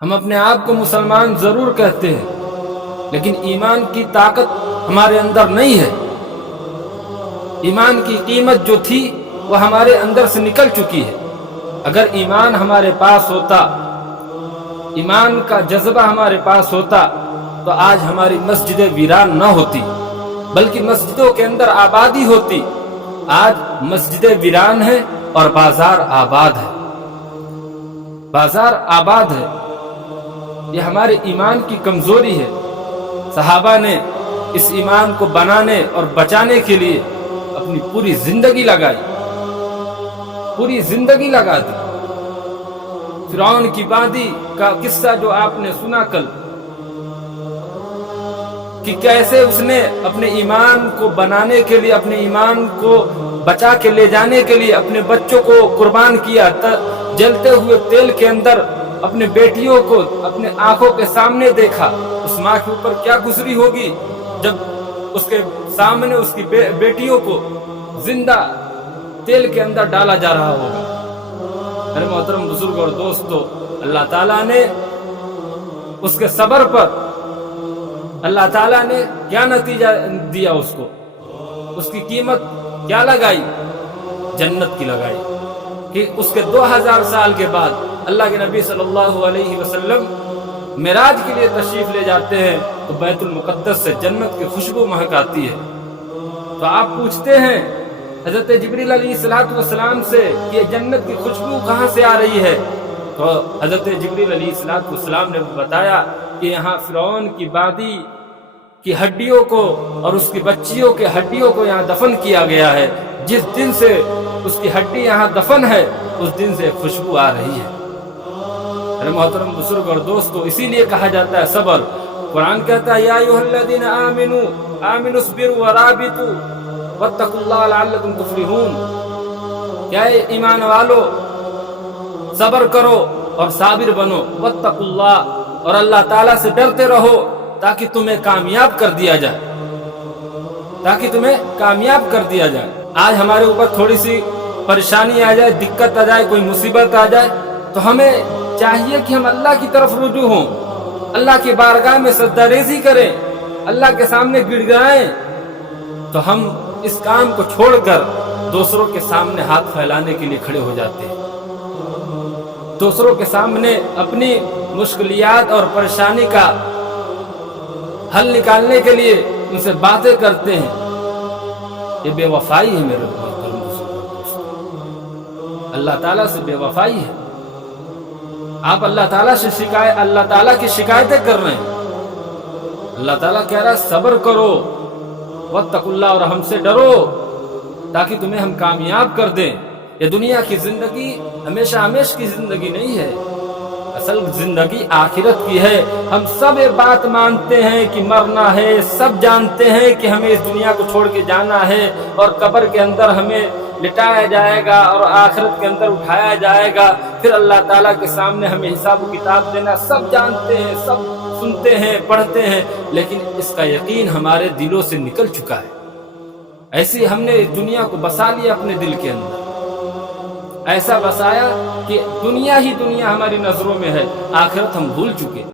ہم اپنے آپ کو مسلمان ضرور کہتے ہیں، لیکن ایمان کی طاقت ہمارے اندر نہیں ہے۔ ایمان کی قیمت جو تھی وہ ہمارے اندر سے نکل چکی ہے۔ اگر ایمان ہمارے پاس ہوتا، ایمان کا جذبہ ہمارے پاس ہوتا، تو آج ہماری مسجدیں ویران نہ ہوتی، بلکہ مسجدوں کے اندر آبادی ہوتی۔ آج مسجدیں ویران ہیں اور بازار آباد ہے۔ بازار آباد ہے، یہ ہمارے ایمان کی کمزوری ہے۔ صحابہ نے اس ایمان کو بنانے اور بچانے کے لیے اپنی پوری زندگی لگائی، پوری زندگی لگا دی۔ فرعون کی وادی کا قصہ جو آپ نے سنا کل، کہ کیسے اس نے اپنے ایمان کو بنانے کے لیے، اپنے ایمان کو بچا کے لے جانے کے لیے اپنے بچوں کو قربان کیا، جلتے ہوئے تیل کے اندر اپنے بیٹیوں کو اپنے آنکھوں کے سامنے دیکھا۔ اس ماں کے اوپر کیا گزری ہوگی جب اس کے سامنے اس کی بیٹیوں کو زندہ تیل کے اندر ڈالا جا رہا ہوگا۔ میرے محترم بزرگ اور دوستو، اللہ تعالیٰ نے اس کے صبر پر اللہ تعالیٰ نے کیا نتیجہ دیا اس کو، اس کی قیمت کیا لگائی؟ جنت کی لگائی۔ کہ اس کے 2000 سال کے بعد اللہ کے نبی صلی اللہ علیہ وسلم معراج کے لیے تشریف لے جاتے ہیں تو بیت المقدس سے جنت کی خوشبو مہک آتی ہے۔ تو آپ پوچھتے ہیں حضرت جبریل علیہ السلام سے کہ یہ جنت کی خوشبو کہاں سے آ رہی ہے؟ تو حضرت جبریل علیہ السلام نے بتایا کہ یہاں فرعون کی وادی کی ہڈیوں کو اور اس کی بچیوں کے ہڈیوں کو یہاں دفن کیا گیا ہے۔ جس دن سے اس کی ہڈی یہاں دفن ہے، اس دن سے خوشبو آ رہی ہے۔ میرے محترم بزرگ اور دوستو، اسی لیے کہا جاتا ہے صبر۔ قرآن کہتا ہے یا ایھا الذین آمنوا اصبروا ورابطوا واتقوا اللہ لعلکم تفلحون۔ کیا ایمان والو، صبر کرو اور صابر بنو، واتقوا اللہ، اور اللہ تعالیٰ سے ڈرتے رہو تاکہ تمہیں کامیاب کر دیا جائے، تاکہ تمہیں کامیاب کر دیا جائے۔ آج ہمارے اوپر تھوڑی سی پریشانی آ جائے، دقت آ جائے، کوئی مصیبت آ جائے، تو ہمیں چاہیے کہ ہم اللہ کی طرف رجوع ہوں، اللہ کی بارگاہ میں سجدہ ریزی کریں، اللہ کے سامنے گڑ گڑائیں، تو ہم اس کام کو چھوڑ کر دوسروں کے سامنے ہاتھ پھیلانے کے لیے کھڑے ہو جاتے ہیں، دوسروں کے سامنے اپنی مشکلات اور پریشانی کا حل نکالنے کے لیے ان سے باتیں کرتے ہیں۔ یہ بے وفائی ہے میرے محترم دوستو، اللہ تعالیٰ سے بے وفائی ہے۔ آپ اللہ تعالیٰ سے اللہ تعالیٰ کی شکایتیں کر رہے ہیں۔ اللہ تعالیٰ کہہ رہا ہے صبر کرو، واتقوا اللہ، اور ہم سے ڈرو تاکہ تمہیں ہم کامیاب کر دیں۔ یہ دنیا کی زندگی ہمیشہ ہمیشہ کی زندگی نہیں ہے، اصل زندگی آخرت کی ہے۔ ہم سب یہ بات مانتے ہیں کہ مرنا ہے، سب جانتے ہیں کہ ہمیں اس دنیا کو چھوڑ کے جانا ہے، اور قبر کے اندر ہمیں لٹایا جائے گا اور آخرت کے اندر اٹھایا جائے گا، پھر اللہ تعالیٰ کے سامنے ہمیں حساب و کتاب دینا، سب جانتے ہیں، سب سنتے ہیں، پڑھتے ہیں، لیکن اس کا یقین ہمارے دلوں سے نکل چکا ہے۔ ایسی ہم نے اس دنیا کو بسا لیا اپنے دل کے اندر، ایسا بسایا کہ دنیا ہی دنیا ہماری نظروں میں ہے، آخرت ہم بھول چکے۔